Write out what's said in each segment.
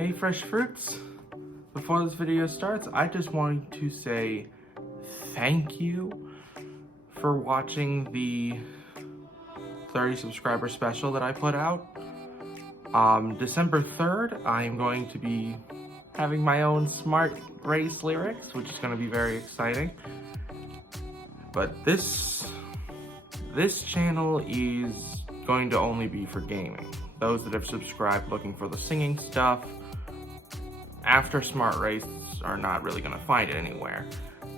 Hey Fresh Fruits! Before this video starts, I just wanted to say thank you for watching the 30 subscriber special that I put out. December 3rd, I'm going to be having my own Smart Race lyrics, which is going to be very exciting. But this channel is going to only be for gaming. Those that have subscribed looking for the singing stuff after Smart Race are not really going to find it anywhere.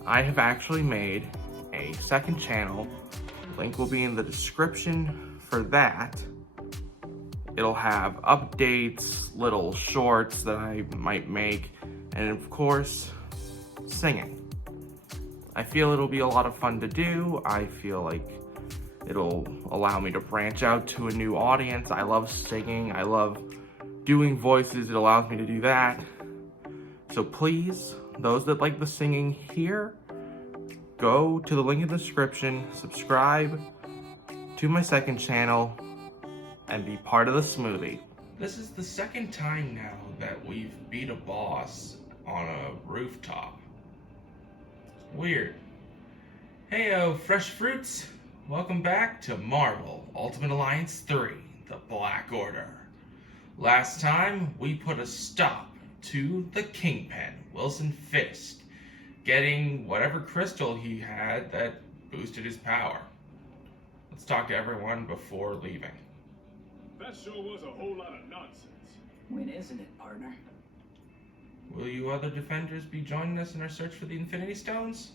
I have actually made a second channel. Link will be in the description for that. It'll have updates, little shorts that I might make, and of course, singing. I feel it'll be a lot of fun to do. I feel like it'll allow me to branch out to a new audience. I love singing. I love doing voices. It allows me to do that. So please, those that like the singing here, go to the link in the description, subscribe to my second channel, and be part of the smoothie. This is the second time now that we've beat a boss on a rooftop. Weird. Heyo, Fresh Fruits! Welcome back to Marvel Ultimate Alliance 3, The Black Order. Last time, we put a stop to the Kingpin, Wilson Fisk, getting whatever crystal he had that boosted his power. Let's talk to everyone before leaving. That sure was a whole lot of nonsense. When isn't it, partner? Will you other defenders be joining us in our search for the Infinity Stones?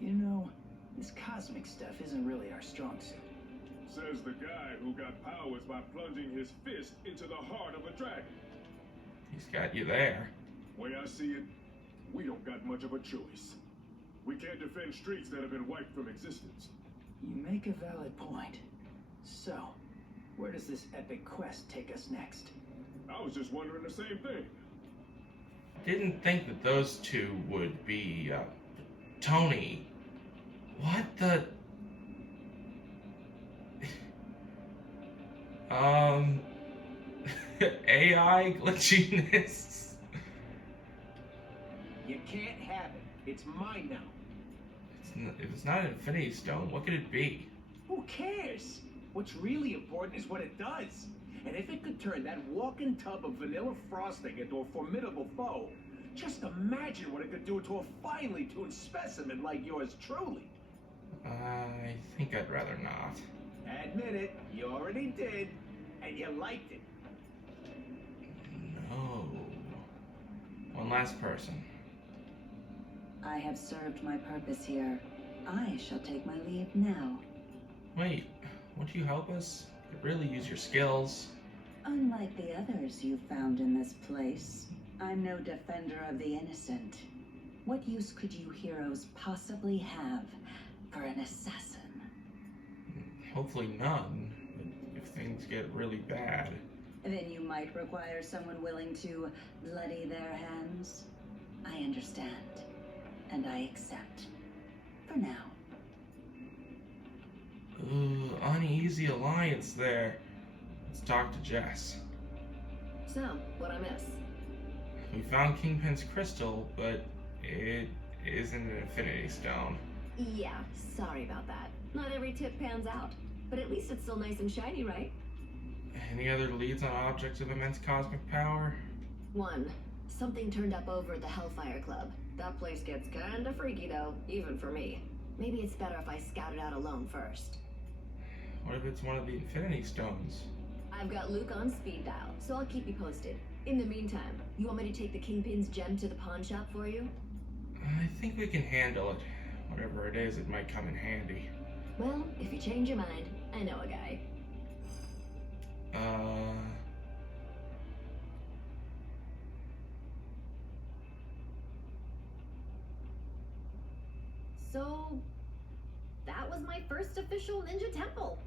You know, this cosmic stuff isn't really our strong suit. Says the guy who got powers by plunging his fist into the heart of a dragon. He's got you there. Way I see it, we don't got much of a choice. We can't defend streets that have been wiped from existence. You make a valid point. So, where does this epic quest take us next? I was just wondering the same thing. Didn't think that those two would be, Tony. What the... AI glitchiness. You can't have it. It's mine now. If it's not an Infinity Stone, what could it be? Who cares? What's really important is what it does. And if it could turn that walking tub of vanilla frosting into a formidable foe, just imagine what it could do to a finely tuned specimen like yours truly. I think I'd rather not. Admit it, you already did, and you liked it. No. One last person. I have served my purpose here. I shall take my leave now. Wait, won't you help us? Could really use your skills. Unlike the others you found in this place, I'm no defender of the innocent. What use could you heroes possibly have for an assassin? Hopefully none, if things get really bad. Then you might require someone willing to bloody their hands. I understand, and I accept. For now. Ooh, uneasy alliance there. Let's talk to Jess. So, what'd I miss? We found Kingpin's crystal, but it isn't an Infinity Stone. Yeah, sorry about that. Not every tip pans out, but at least it's still nice and shiny, right? Any other leads on objects of immense cosmic power? One, something turned up over at the Hellfire Club. That place gets kinda freaky though, even for me. Maybe it's better if I scout it out alone first. What if it's one of the Infinity Stones? I've got Luke on speed dial, so I'll keep you posted. In the meantime, you want me to take the Kingpin's gem to the pawn shop for you? I think we can handle it. Whatever it is, it might come in handy. Well, if you change your mind, I know a guy. So, that was my first official Ninja Temple.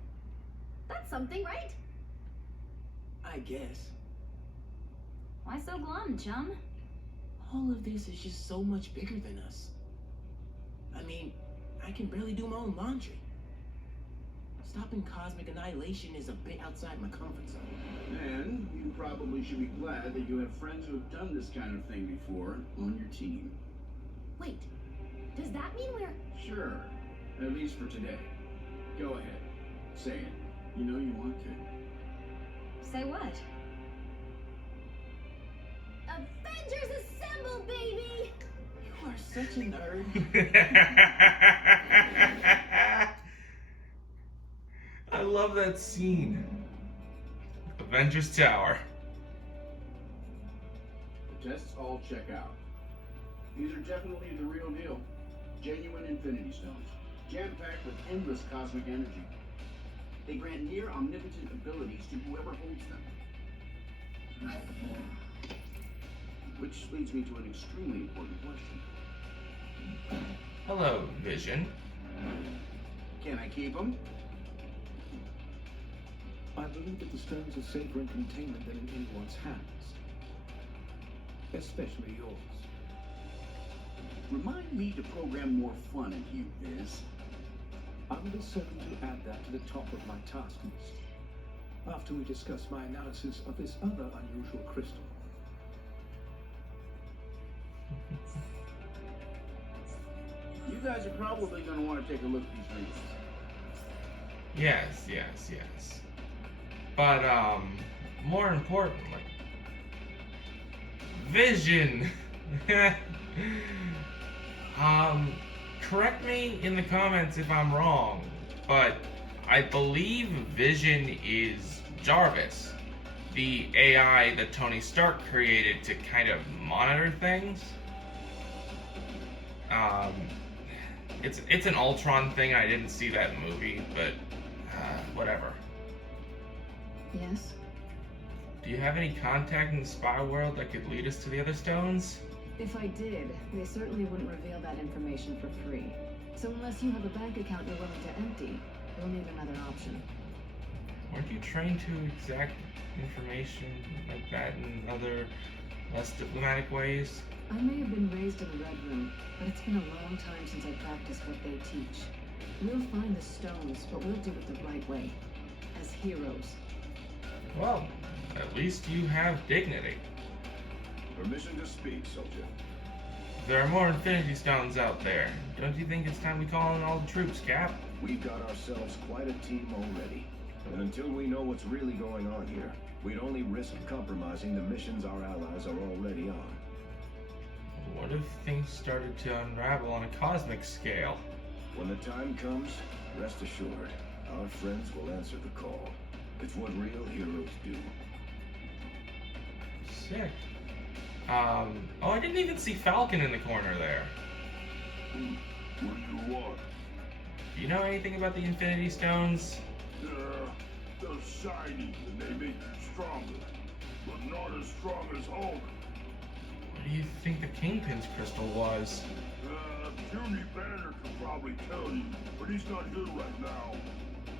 That's something, right? I guess. Why so glum, chum? All of this is just so much bigger than us. I mean, I can barely do my own laundry. Stopping cosmic annihilation is a bit outside my comfort zone. And you probably should be glad that you have friends who have done this kind of thing before on your team. Wait, does that mean we're... Sure, at least for today. Go ahead, say it. You know you want to. Say what? Avengers Assemble, baby! You are such a nerd. I love that scene. Avengers Tower. The tests all check out. These are definitely the real deal. Genuine Infinity Stones, jam-packed with endless cosmic energy. They grant near omnipotent abilities to whoever holds them. Which leads me to an extremely important question. Hello, Vision. Can I keep them? I believe that the stones are safer in containment than in anyone's hands. Especially yours. Remind me to program more fun in you, Viz. I will be certain to add that to the top of my task list. After we discuss my analysis of this other unusual crystal. You guys are probably going to want to take a look at these rings. Yes. But, more importantly, Vision. Correct me in the comments if I'm wrong, but I believe Vision is Jarvis, the AI that Tony Stark created to kind of monitor things. It's an Ultron thing. I didn't see that movie, but whatever. Yes? Do you have any contact in the spy world that could lead us to the other stones? If I did, they certainly wouldn't reveal that information for free. So unless you have a bank account you're willing to empty, we'll need another option. Weren't you trained to exact information like that in other less diplomatic ways? I may have been raised in a red room, but it's been a long time since I practiced what they teach. We'll find the stones, but we'll do it the right way. As heroes. Well, at least you have dignity. Permission to speak, soldier. There are more Infinity Stones out there. Don't you think it's time we call in all the troops, Cap? We've got ourselves quite a team already. And until we know what's really going on here, we'd only risk compromising the missions our allies are already on. What if things started to unravel on a cosmic scale? When the time comes, rest assured, our friends will answer the call. It's what real heroes do. Sick. Oh, I didn't even see Falcon in the corner there. What do you want? Do you know anything about the Infinity Stones? They're shiny and they make you stronger, but not as strong as Hulk. What do you think the Kingpin's crystal was? Puny Banner can probably tell you, but he's not here right now.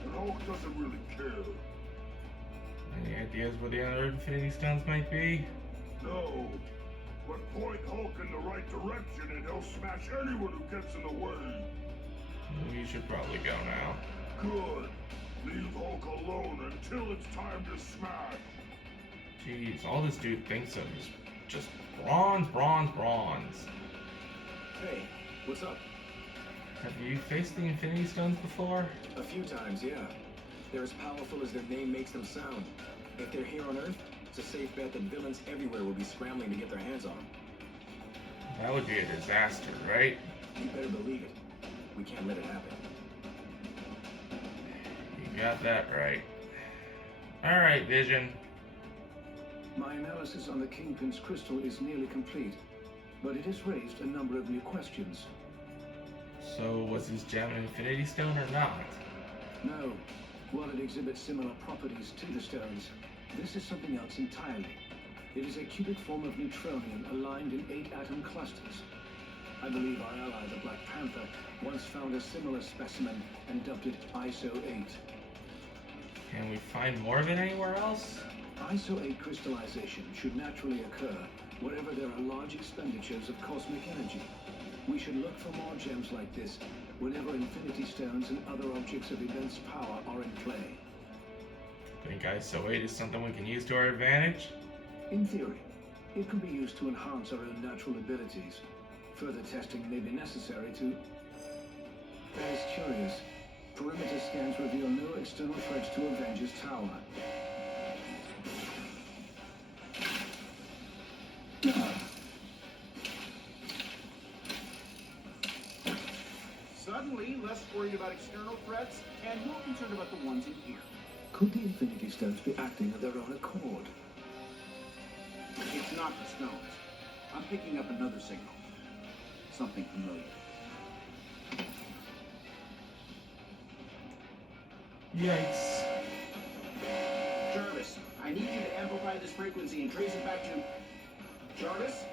And Hulk doesn't really care. Any ideas where the other Infinity Stones might be? No, but point Hulk in the right direction and he'll smash anyone who gets in the way. We should probably go now. Good. Leave Hulk alone until it's time to smash. Jeez, all this dude thinks of is just bronze. Hey, what's up? Have you faced the Infinity Stones before? A few times, yeah. They're as powerful as their name makes them sound. If they're here on Earth, it's a safe bet that villains everywhere will be scrambling to get their hands on them. That would be a disaster, right? You better believe it. We can't let it happen. You got that right. Alright, Vision. My analysis on the Kingpin's crystal is nearly complete, but it has raised a number of new questions. So, was his gem an Infinity Stone or not? No. While it exhibits similar properties to the stones, this is something else entirely. It is a cubic form of neutronium aligned in 8 atom clusters. I believe our ally, the Black Panther, once found a similar specimen and dubbed it ISO-8. Can we find more of it anywhere else? ISO-8 crystallization should naturally occur wherever there are large expenditures of cosmic energy. We should look for more gems like this whenever Infinity Stones and other objects of immense power are in play. Think ISO 8 is something we can use to our advantage? In theory, it can be used to enhance our own natural abilities. Further testing may be necessary to... That is curious. Perimeter scans reveal no external threats to Avengers Tower. Suddenly, less worried about external threats and more concerned about the ones in here. Could the Infinity Stones be acting of their own accord? It's not the stones. I'm picking up another signal. Something familiar. Yikes. Jarvis, I need you to amplify this frequency and trace it back to... Jarvis?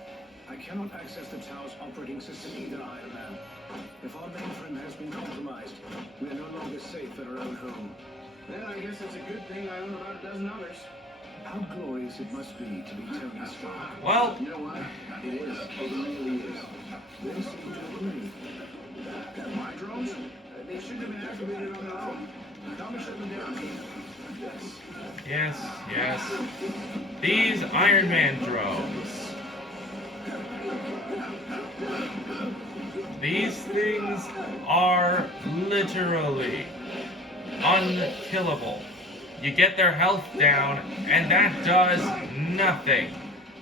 I cannot access the tower's operating system either, Iron Man. If our mainframe has been compromised, we are no longer safe at our own home. Then I guess it's a good thing I own about a dozen others. How glorious it must be to be Tony Stark. Well, You know what? It is. It really is. They seem to agree. My drones? They shouldn't have been activated on their own. Tell me shut them down. yes, yes. These Iron Man drones. These things are literally unkillable. You get their health down, and that does nothing.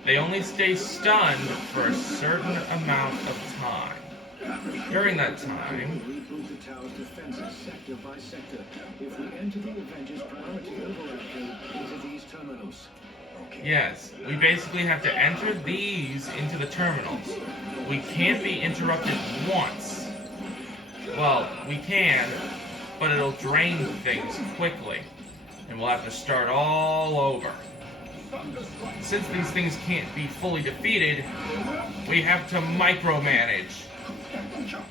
They only stay stunned for a certain amount of time. During that time, Reboot the tower's defenses sector by sector if we enter the Avengers priority override code into these terminals. yes, we basically have to enter these into the terminals. We can't be interrupted once. Well, we can, but it'll drain things quickly, and we'll have to start all over. Since these things can't be fully defeated, we have to micromanage.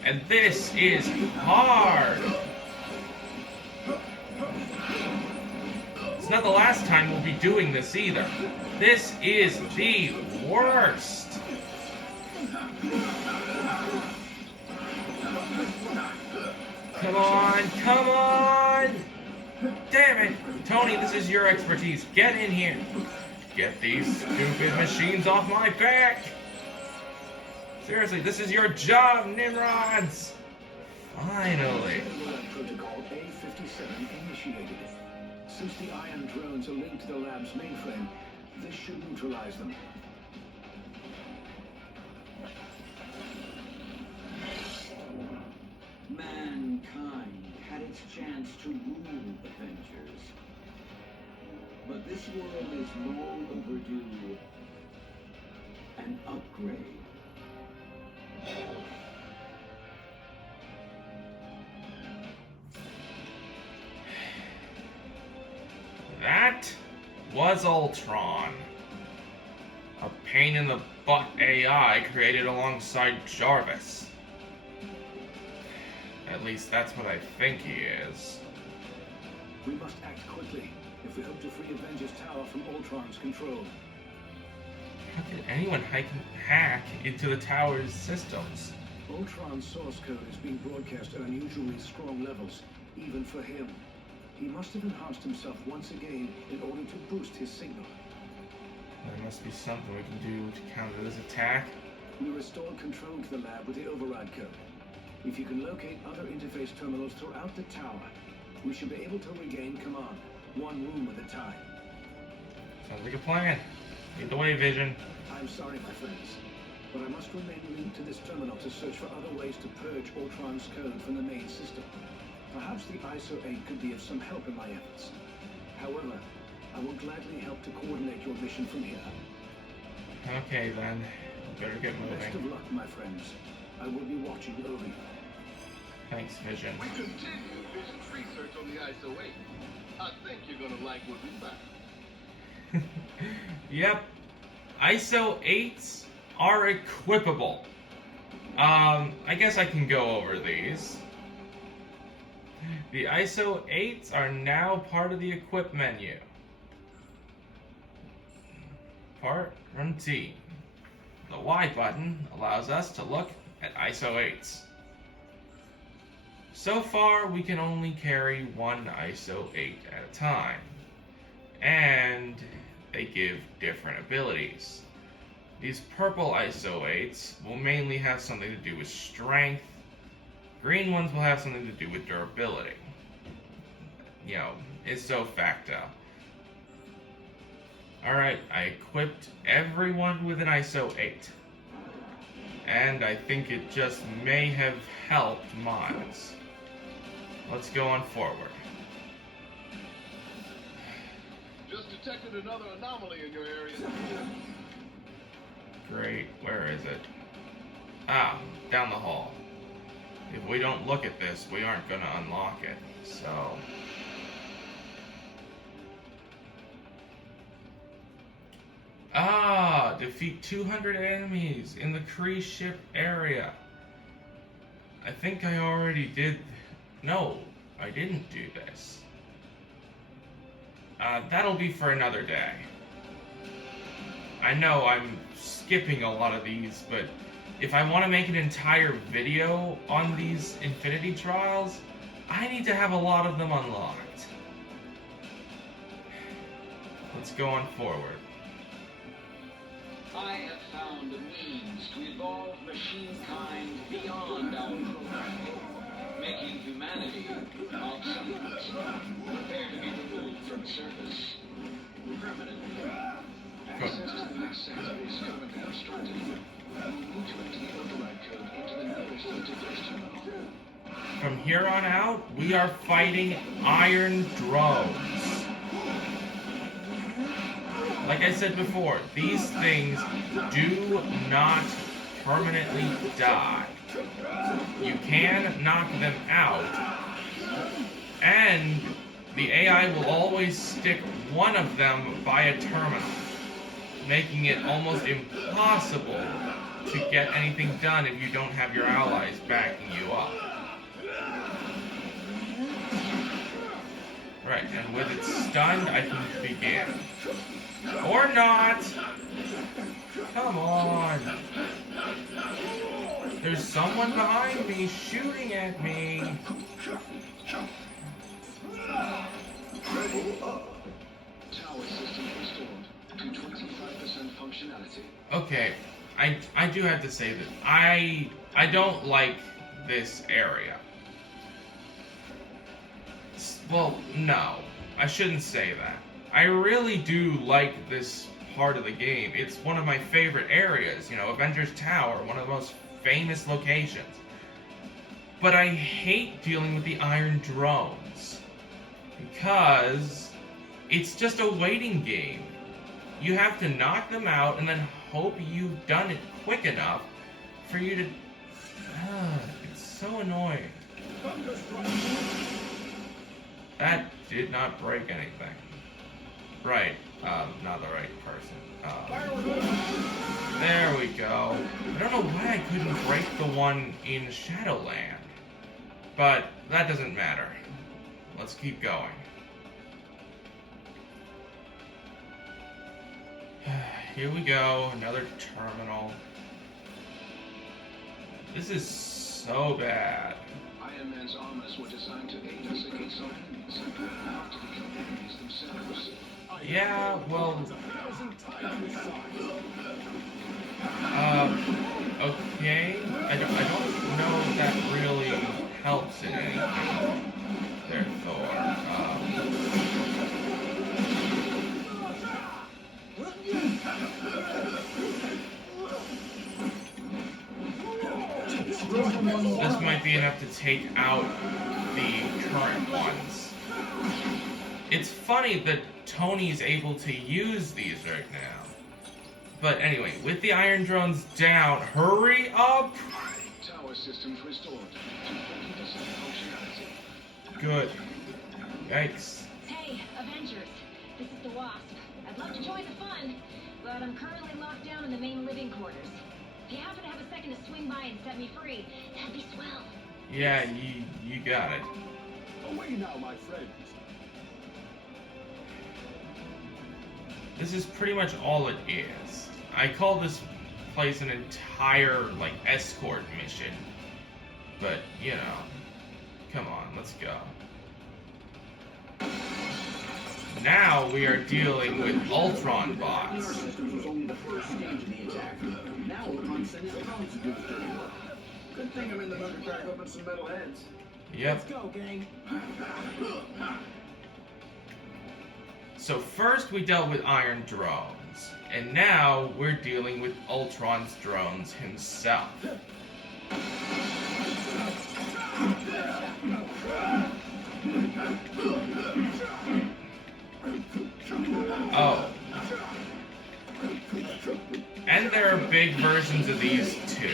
And this is hard. It's not the last time we'll be doing this either. This is the worst. Come on, come on! Damn it! Tony, this is your expertise. Get in here. Get these stupid machines off my back! Seriously, this is your job, Nimrods! Finally. Protocol A57 initiated. Since the iron drones are linked to the lab's mainframe, this should neutralize them. Mankind had its chance to rule Avengers. But this world is long overdue an upgrade. That was Ultron. A pain in the butt AI created alongside Jarvis. At least that's what I think he is. We must act quickly if we hope to free Avengers Tower from Ultron's control. How could anyone hack into the tower's systems? Ultron's source code is being broadcast at unusually strong levels, even for him. He must have enhanced himself once again in order to boost his signal. There must be something we can do to counter this attack. We restored control to the lab with the override code. If you can locate other interface terminals throughout the tower, we should be able to regain command, one room at a time. Sounds like a plan. Lead the way, Vision. I'm sorry, my friends, but I must remain linked to this terminal to search for other ways to purge Ultron's code from the main system. Perhaps the ISO 8 could be of some help in my efforts. However, I will gladly help to coordinate your mission from here. Okay then, better get Best of moving. luck, my friends. I will be watching over you. Thanks, Vision. We continue Vision's research on the ISO 8. I think you're gonna like what we found. Yep. ISO 8s are equipable. I guess I can go over these. The ISO 8s are now part of the equip menu. Part from T. The Y button allows us to look at ISO 8s. So far, we can only carry one ISO 8 at a time, and they give different abilities. These purple ISO 8s will mainly have something to do with strength. Green ones will have something to do with durability. You know, ISO facto. Alright, I equipped everyone with an ISO 8. And I think it just may have helped Miles. Let's go on forward. Just detected another anomaly in your area. Great, where is it? Ah, down the hall. If we don't look at this, we aren't gonna unlock it, so... Ah, defeat 200 enemies in the Kree ship area. I think I already did... No, I didn't do this. That'll be for another day. I know I'm skipping a lot of these, but if I want to make an entire video on these Infinity Trials, I need to have a lot of them unlocked. Let's go on forward. I have found a means to evolve machine kind beyond our program, making humanity obsolete, prepare to be removed from the surface permanently. Access to the next sector is currently obstructed. You need to enter the override code into the nearest interface terminal. From here on out, we are fighting iron drones. Like I said before, these things do not permanently die. You can knock them out, and the AI will always stick one of them by a terminal, making it almost impossible to get anything done if you don't have your allies backing you up. Right, and with it stunned, I can begin. Or not! Come on! There's someone behind me shooting at me! Tower system restored to 25% functionality. Okay, I do have to say that I don't like this area. Well, no, I shouldn't say that. I really do like this part of the game. It's one of my favorite areas, you know, Avengers Tower, one of the most famous locations. But I hate dealing with the iron drones, because it's just a waiting game. You have to knock them out and then hope you've done it quick enough for you to... it's so annoying. That did not break anything. Right, not the right person. There we go. I don't know why I couldn't break the one in Shadowland, but that doesn't matter. Let's keep going. Here we go, another terminal. This is so bad. Iron Man's armors were designed to aid us against our enemies, not to become enemies themselves. Yeah, well... okay. I don't know if that really helps in anything. There, Thor. This might be enough to take out the current ones. It's funny that Tony's able to use these right now. But anyway, with the iron drones down, hurry up! Tower systems restored to 40% functionality. Good. Yikes. Hey, Avengers. This is the Wasp. I'd love to join the fun, but I'm currently locked down in the main living quarters. If you happen to have a second to swing by and set me free, that'd be swell. Yeah, you got it. Away now, my friends. This is pretty much all it is. I call this place an entire, like, escort mission. But, you know. Come on, let's go. Now we are dealing with Ultron bots. Was only the first stage of the attack. Now Ultron sent his drones to do the dirty work. Good thing I'm in the mood to crack open some metal heads. Yep. Let's go, gang. So first we dealt with Iron drones, and now we're dealing with Ultron's drones himself. Oh. And there are big versions of these too.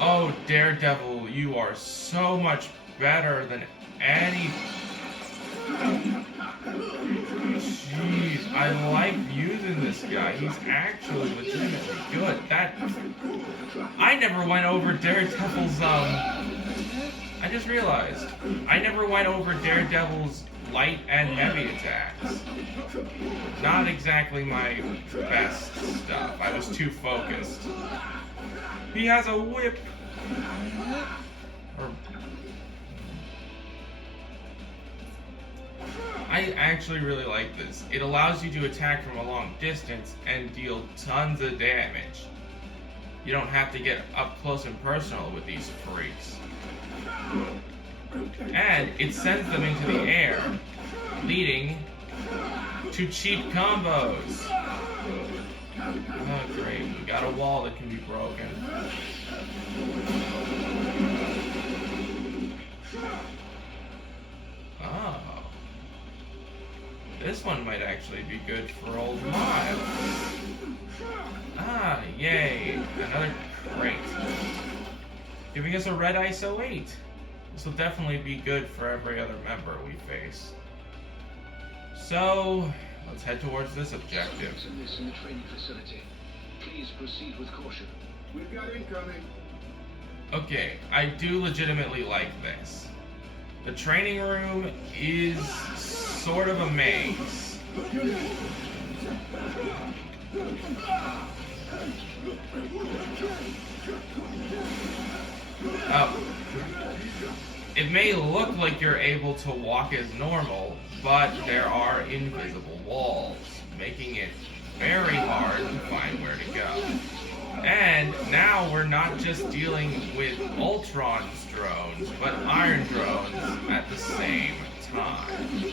Oh, Daredevil, you are so much better than any... Jeez, I like using this guy. He's actually legitimately good. I never went over Daredevil's, I just realized. I never went over Daredevil's light and heavy attacks. Not exactly my best stuff. I was too focused. He has a whip. I actually really like this. It allows you to attack from a long distance and deal tons of damage. You don't have to get up close and personal with these freaks. And it sends them into the air, leading to cheap combos. Oh great, we got a wall that can be broken. Oh. This one might actually be good for old Miles. Ah, yay. Another crate. Giving us a red ISO 8. This will definitely be good for every other member we face. So, let's head towards this objective. In the training facility. Please proceed with caution. We've got incoming. Okay, I do legitimately like this. The training room is sort of a maze. It may look like you're able to walk as normal, but there are invisible walls, making it very hard to find where to go. And now we're not just dealing with Ultron's drones, but Iron drones at the same time.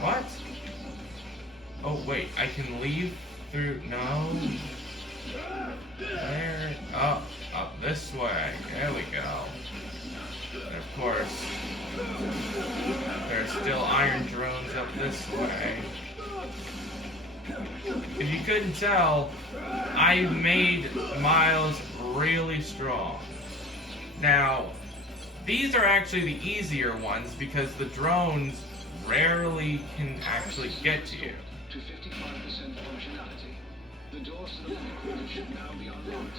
What? Oh wait, I can leave through, no. Where? Up this way. There we go. And of course, there's still Iron drones up this way. If you couldn't tell, I made Miles really strong. Now, these are actually the easier ones because the drones rarely can actually get to you. To 55% functionality. The doors to the living quarters should now be unlocked.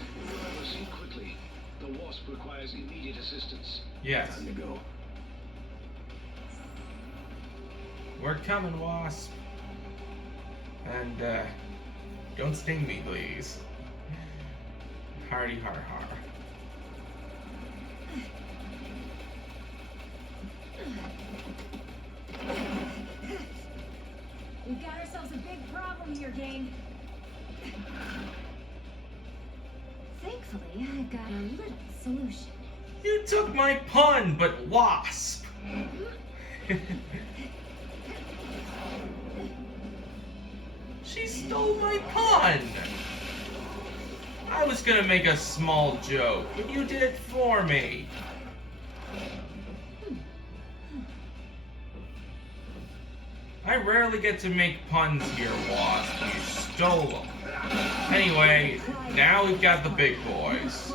Proceed quickly. The Wasp requires immediate assistance. Yes. Time to go. We're coming, Wasp. And, don't sting me, please. Hardy har har. We've got ourselves a big problem here, gang. Thankfully, I've got a little solution. You took my pun, but Wasp. She stole my pun. I was gonna make a small joke, and you did it for me. I rarely get to make puns here, Wasp. You stole them. Anyway, now we've got the big boys.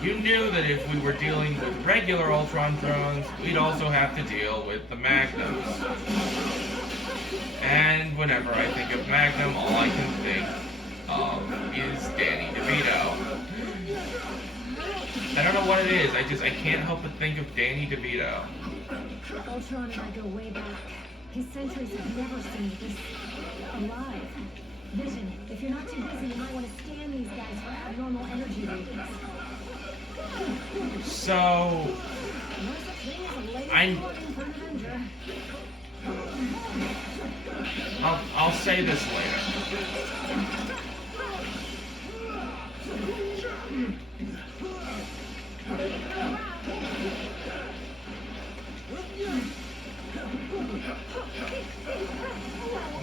You knew that if we were dealing with regular Ultron drones, we'd also have to deal with the Magnums. And whenever I think of Magnum, all I can think of is Danny DeVito. I don't know what it is, I can't help but think of Danny DeVito. Ultron and I go way back. His sentries have never seen this alive. Vision, if you're not too busy, you might want to scan these guys for abnormal energy readings. So, I'll say this later.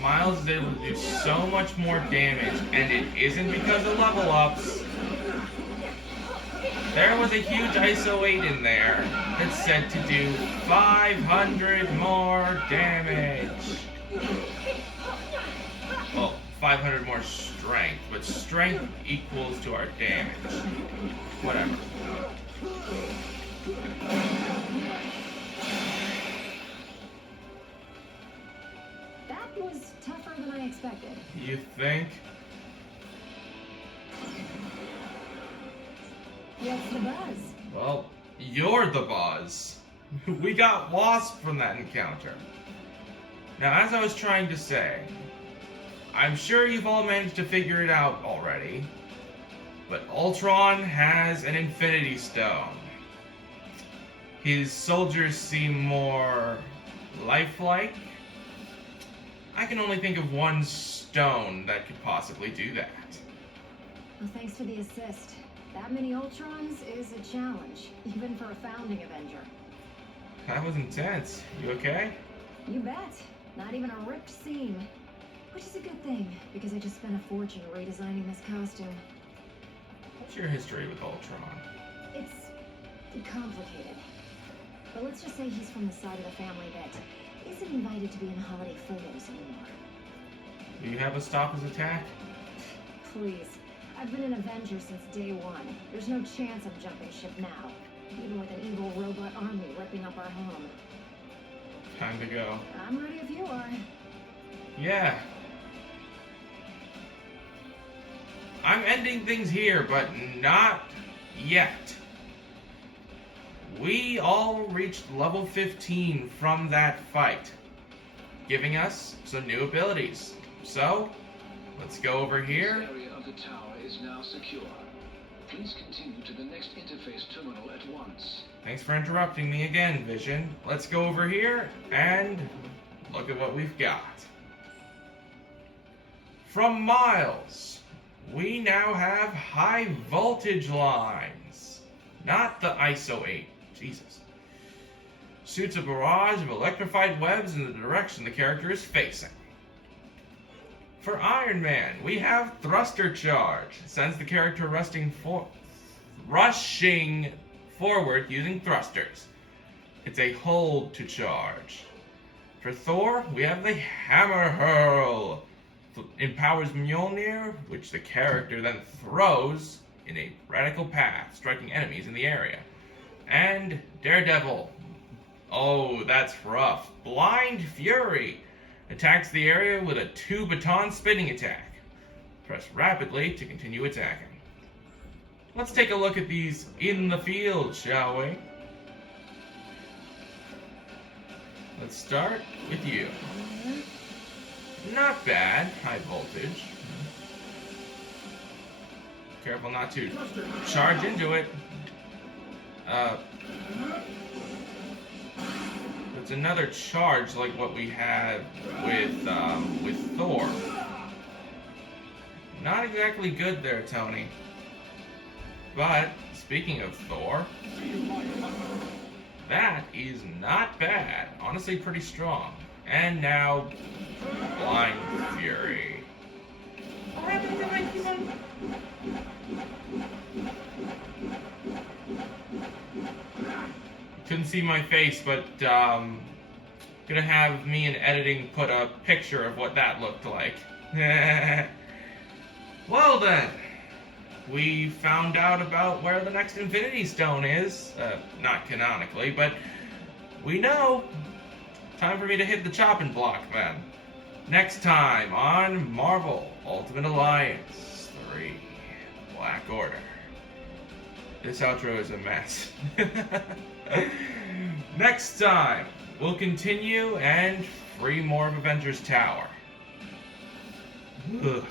Miles is able to do so much more damage, and it isn't because of level ups. There was a huge ISO 8 in there that's said to do 500 more damage. Well, 500 more strength, but strength equals to our damage. Whatever. That was tougher than I expected. You think? What's the buzz? Well, you're the buzz. We got Wasp from that encounter. Now, as I was trying to say, I'm sure you've all managed to figure it out already, but Ultron has an Infinity Stone. His soldiers seem more lifelike. I can only think of one stone that could possibly do that. Well, thanks for the assist. That many Ultrons is a challenge, even for a founding Avenger. That was intense. You okay? You bet. Not even a ripped seam. Which is a good thing, because I just spent a fortune redesigning this costume. What's your history with Ultron? It's complicated. But let's just say he's from the side of the family that isn't invited to be in holiday photos anymore. Do you have a stop his attack? Please. I've been an Avenger since day one. There's no chance I'm jumping ship now. Even with an evil robot army ripping up our home. Time to go. I'm ready if you are. Yeah. I'm ending things here, but not yet. We all reached level 15 from that fight, giving us some new abilities. So, let's go over here. This area of the tower is now secure. Please continue to the next interface terminal at once. Thanks for interrupting me again, Vision. Let's go over here and look at what we've got. From Miles, we now have high voltage lines. Not the ISO 8. Jesus. Shoots a barrage of electrified webs in the direction the character is facing. For Iron Man, we have Thruster Charge. Sends the character rushing forward using thrusters. It's a hold to charge. For Thor, we have the Hammer Hurl. Empowers Mjolnir, which the character then throws in a radical path, striking enemies in the area. And Daredevil. Oh, that's rough. Blind Fury. Attacks the area with a 2-baton spinning attack. Press rapidly to continue attacking. Let's take a look at these in the field, shall we? Let's start with you. Not bad, high voltage. Careful not to charge into it. It's another charge like what we had with Thor. Not exactly good there, Tony. But speaking of Thor, that is not bad. Honestly, pretty strong. And now, Blind Fury. What happened to my human? Couldn't see my face, but gonna have me in editing put a picture of what that looked like. Well then, we found out about where the next Infinity Stone is. Not canonically, but we know. Time for me to hit the chopping block then. Next time on Marvel Ultimate Alliance 3 Black Order. This outro is a mess. Next time, we'll continue and free more of Avengers Tower. Ugh.